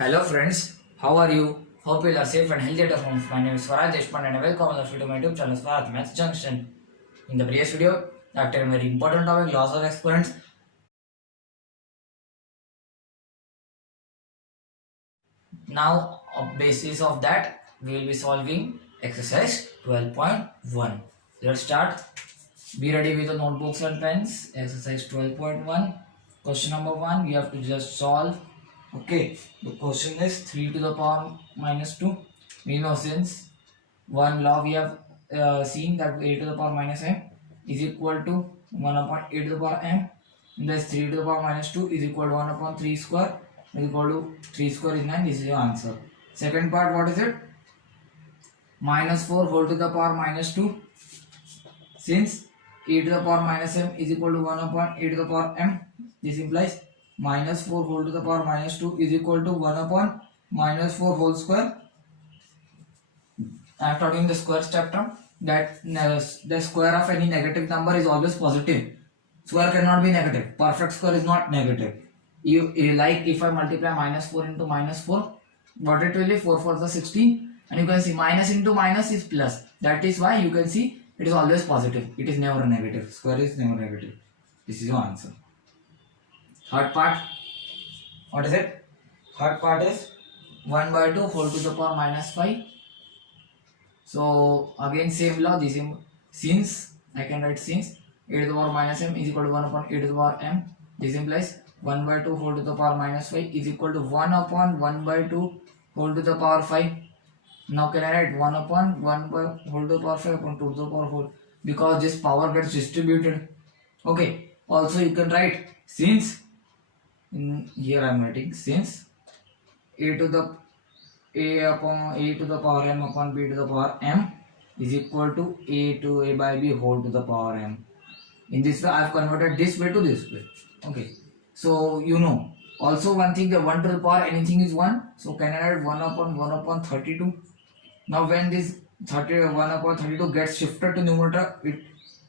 Hello friends, how are you? Hope you are safe and healthy at home. My name is Swaraj Deshpande and I welcome all of you to my YouTube channel Swaraj Maths Junction. In the previous video, after a very important topic, laws of exponents. Now, on basis of that, we will be solving exercise 12.1. Let's start. Be ready with the notebooks and pens. Exercise 12.1. Question number 1, you have to just solve. Okay, the question is 3 to the power minus 2. We know since one law we have seen that a to the power minus m is equal to 1 upon a to the power m. Thus 3 to the power minus 2 is equal to 1 upon 3 square is equal to 3 square is 9. This is your answer. Second part, what is it? Minus 4 whole to the power minus 2. Since a to the power minus m is equal to 1 upon a to the power m, this implies minus 4 whole to the power minus 2 is equal to 1 upon minus 4 whole square. I am talking the square step term, that the square of any negative number is always positive. Square cannot be negative. Perfect square is not negative. You like if I multiply minus 4 into minus 4, what it will be? 4 4 is 16, and you can see minus into minus is plus. That is why you can see it is always positive. It is never negative. Square is never negative. This is your answer. Third part, what is it? Third part is 1 by 2 whole to the power minus 5. So again same law, this since I can write since a to the power minus m is equal to 1 upon a to the power m, this implies 1 by 2 whole to the power minus 5 is equal to 1 upon 1 by 2 whole to the power 5. Now can I write 1 upon 1 by whole to the power 5 upon 2 to the power whole, because this power gets distributed. Okay, also you can write since, here I am writing since a to the power m upon b to the power m is equal to a by b whole to the power m. In this way I have converted this way to this way. Okay, so you know also one thing, that 1 to the power anything is 1, so can I write 1 upon 32. Now when this 1 upon 32 gets shifted to numerator, it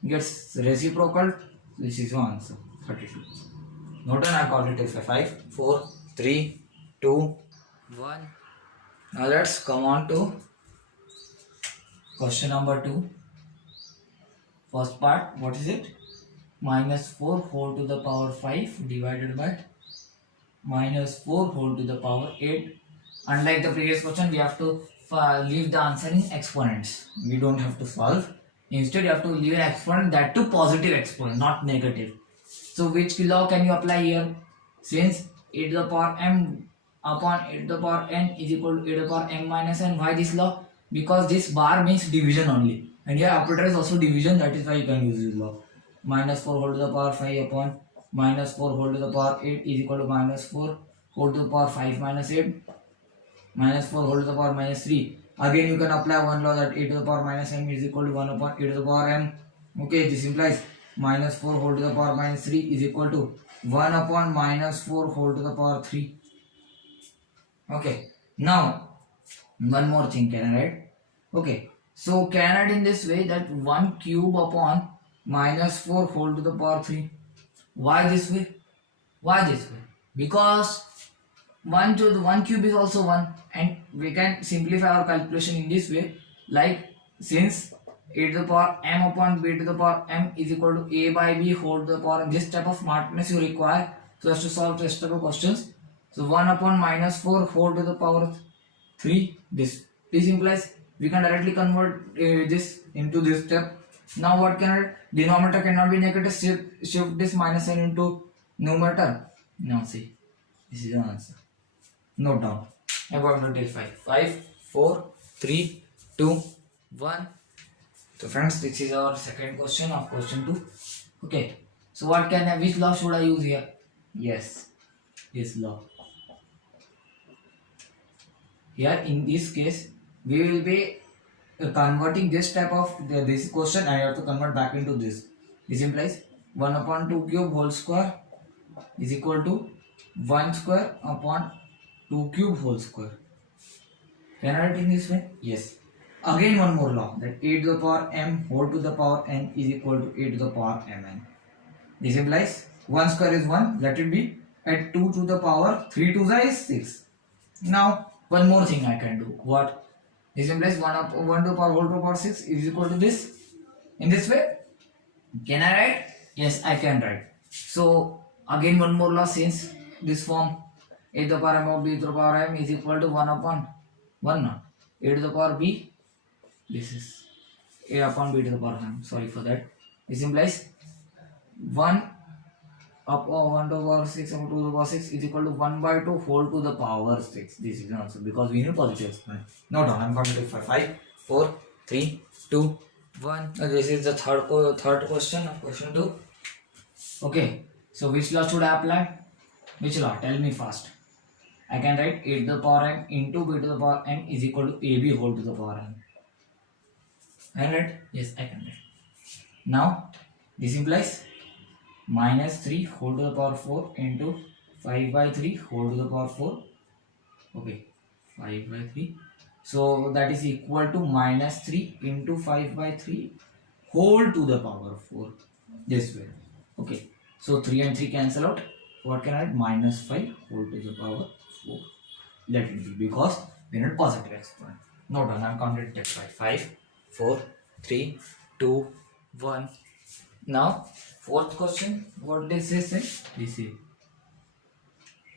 gets reciprocal. This is your answer, 32. Note down, I called it as 5 4 3 2 1. Now let's come on to question number 2. First part, what is it? Minus 4 whole to the power 5 divided by minus 4 whole to the power 8. Unlike the previous question, we have to leave the answer in exponents. We don't have to solve. Instead, you have to leave an exponent, that to positive exponent, not negative. So which law can you apply here? Since a to the power m upon a to the power n is equal to a to the power m minus n. Why this law? Because this bar means division only, and here operator is also division. That is why you can use this law. Minus 4 whole to the power 5 upon minus 4 whole to the power 8 is equal to minus 4 whole to the power 5 minus 8 minus 4 whole to the power minus 3. Again you can apply one law, that a to the power minus m is equal to 1 upon a to the power m. Okay, this implies minus 4 whole to the power minus 3 is equal to 1 upon minus 4 whole to the power 3. Okay, now one more thing can I write? Okay, so can I write in this way, that 1 cube upon minus 4 whole to the power 3. Why this way? Why this way? Because 1 to the 1 cube is also 1, and we can simplify our calculation in this way, like since a to the power m upon b to the power m is equal to a by b whole to the power m. This type of smartness you require so as to solve this type of questions. So 1 upon minus 4 whole to the power 3. This implies we can directly convert this into this step. Now what can I? Denominator cannot be negative. Shift this minus n into numerator. Now see, this is the answer. Note down. I am going to take 5. 5, 4, 3, 2, 1. So friends, this is our second question of question 2. Okay. So what can I? Which law should I use here? Yes, this law. Here in this case, we will be converting this type of this question, and I have to convert back into this. This implies 1 upon 2 cube whole square is equal to 1 square upon 2 cube whole square. Can I write in this way? Yes. Again one more law, that a to the power m whole to the power n is equal to a to the power mn. This implies 1 square is 1, let it be, at 2 to the power 3 2 is 6. Now one more thing I can do. What? This implies 1 to the power whole to the power 6 is equal to this. In this way, can I write? Yes, I can write. So again one more law, since this form a to the power m of b to the power m is equal to 1 upon 1 now. A to the power b, this is a upon b to the power m. Sorry for that. This implies 1 upon 1 to the power 6 upon 2 to the power 6 is equal to 1 by 2 whole to the power 6. This is the answer because we need positive exponent. Note down. I'm going to take 5, 4, 3, 2, 1. This is the third question of question 2. Okay. So which law should I apply? Which law? Tell me fast. I can write a to the power m into b to the power m is equal to ab whole to the power m. I can write? Yes, I can write. Now this implies minus 3 whole to the power 4 into 5 by 3 whole to the power 4. Okay, 5 by 3. So that is equal to minus 3 into 5 by 3 whole to the power 4. This way. Okay, so 3 and 3 cancel out. What can I write? Minus 5 whole to the power 4. Let it be because we need positive exponent. Note down. I'm counting it by 5, 4, 3, 2, 1. Now, fourth question, what does this say? This is.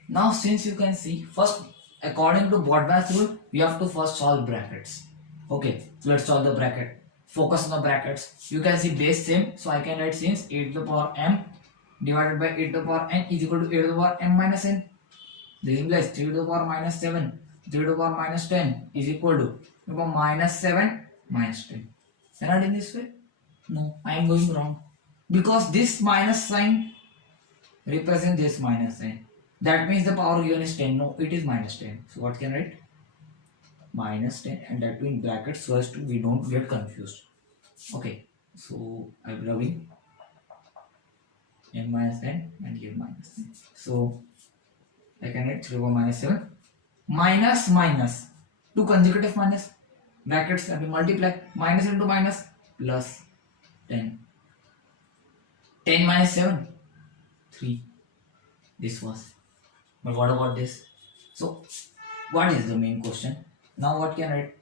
Now, since you can see, first, according to BODMAS rule, we have to first solve brackets. Okay, so let's solve the bracket. Focus on the brackets. You can see base same, so I can write since a to the power m divided by a to the power n is equal to a to the power m minus n. This implies 3 to the power minus 7, 3 to the power minus 10 is equal to minus 7 minus 10. Can I do this way? No, I am going wrong. Because this minus sign represents this minus sign. That means the power given is 10. No, it is minus 10. So what can I write? Minus 10, and that in brackets so as to we don't get confused. Okay, so I'm rubbing m minus n and here minus 10. So I can write 3 over minus 7 minus minus 2 consecutive minus brackets and we multiply minus into minus plus 10. 10 minus 7, 3. This was. But what about this? So, what is the main question? Now, what can I write?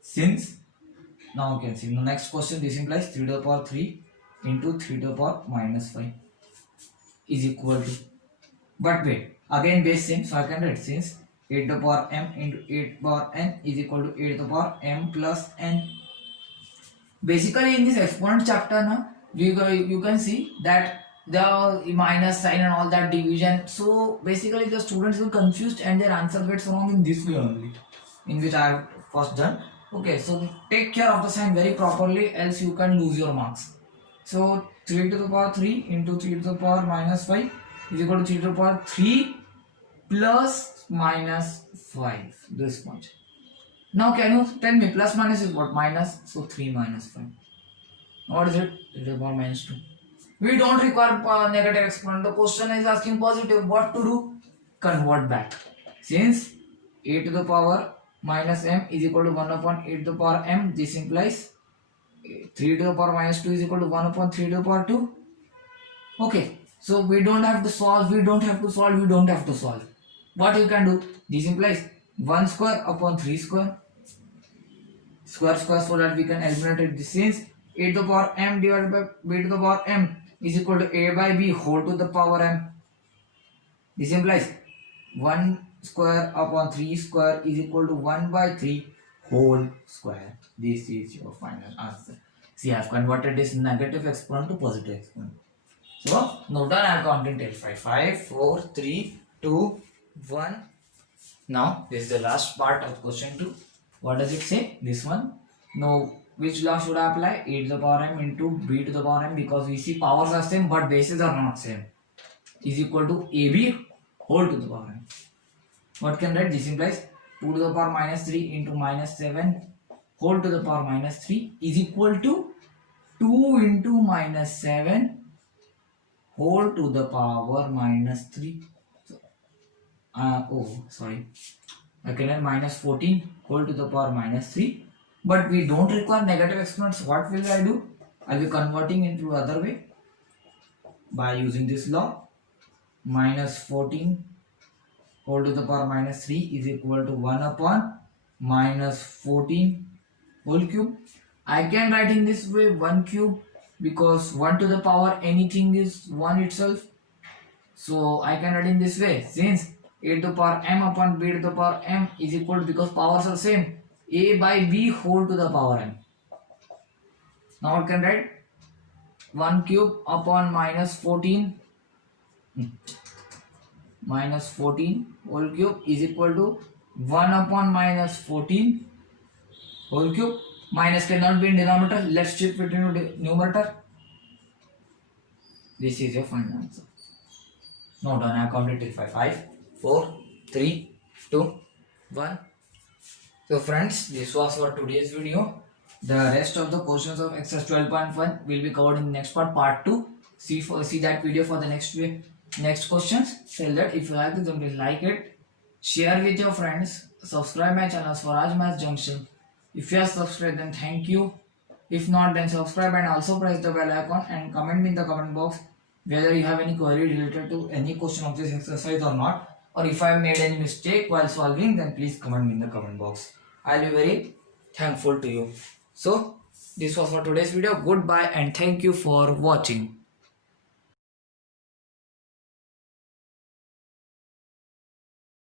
Since, now you can see the next question, this implies 3 to the power 3 into 3 to the power minus 5 is equal to. But wait, again base same, so I can write since 8 to the power m into 8 to the power n is equal to 8 to the power m plus n. Basically, in this exponent chapter, now, you can see that the minus sign and all that division. So basically the students will confused and their answer gets wrong in this way only, in which I have first done. Okay, so take care of the sign very properly, else you can lose your marks. So 3 to the power 3 into 3 to the power minus 5 is equal to 3 to the power 3 plus minus 5. This much. Now can you tell me plus minus is what? Minus. So 3 minus 5. What is it? 3 to the power minus 2. We don't require negative exponent. The question is asking positive. What to do? Convert back. Since a to the power minus m is equal to 1 upon 8 to the power m, this implies 3 to the power minus 2 is equal to 1 upon 3 to the power 2. Okay. So we don't have to solve. What you can do? This implies 1 square upon 3 square. Square so that we can eliminate it. Since a to the power m divided by b to the power m is equal to a by b whole to the power m. This implies 1 square upon 3 square is equal to 1 by 3 whole square. This is your final answer. See, I have converted this negative exponent to positive exponent. So, note down, I am counting till 5. 5, 4, 3, 2, 1. Now, this is the last part of question 2. What does it say? This one. Now, which law should I apply? A to the power m into b to the power m, because we see powers are same but bases are not same, is equal to ab whole to the power m. What can write? This implies 2 to the power minus 3 into minus 7 whole to the power minus 3 is equal to 2 into minus 7 whole to the power minus 3. So, I can write minus 14 whole to the power minus 3. But we don't require negative exponents. What will I do? I'll be converting into other way by using this law. Minus 14 whole to the power minus 3 is equal to 1 upon minus 14 whole cube. I can write in this way 1 cube because 1 to the power anything is 1 itself. So I can write in this way, since a to the power m upon b to the power m is equal to, because powers are same, a by b whole to the power m. Now I can write 1 cube upon minus 14 whole cube is equal to 1 upon minus 14 whole cube. Minus cannot be in denominator. Let's shift it into numerator. This is your final answer. Now done. I counted till 5. 5, 4, 3, 2, 1. So friends, this was for today's video. The rest of the questions of exercise 12.1 will be covered in the next part 2. See that video for the next questions. Tell that if you like it, then please like it, share with your friends, subscribe my channel Swaraj Maths Junction. If you have subscribed, then thank you. If not, then subscribe and also press the bell icon and comment me in the comment box whether you have any query related to any question of this exercise or not, or if I have made any mistake while solving, then please comment me in the comment box. I'll be very thankful to you. So this was for today's video. Goodbye and thank you for watching.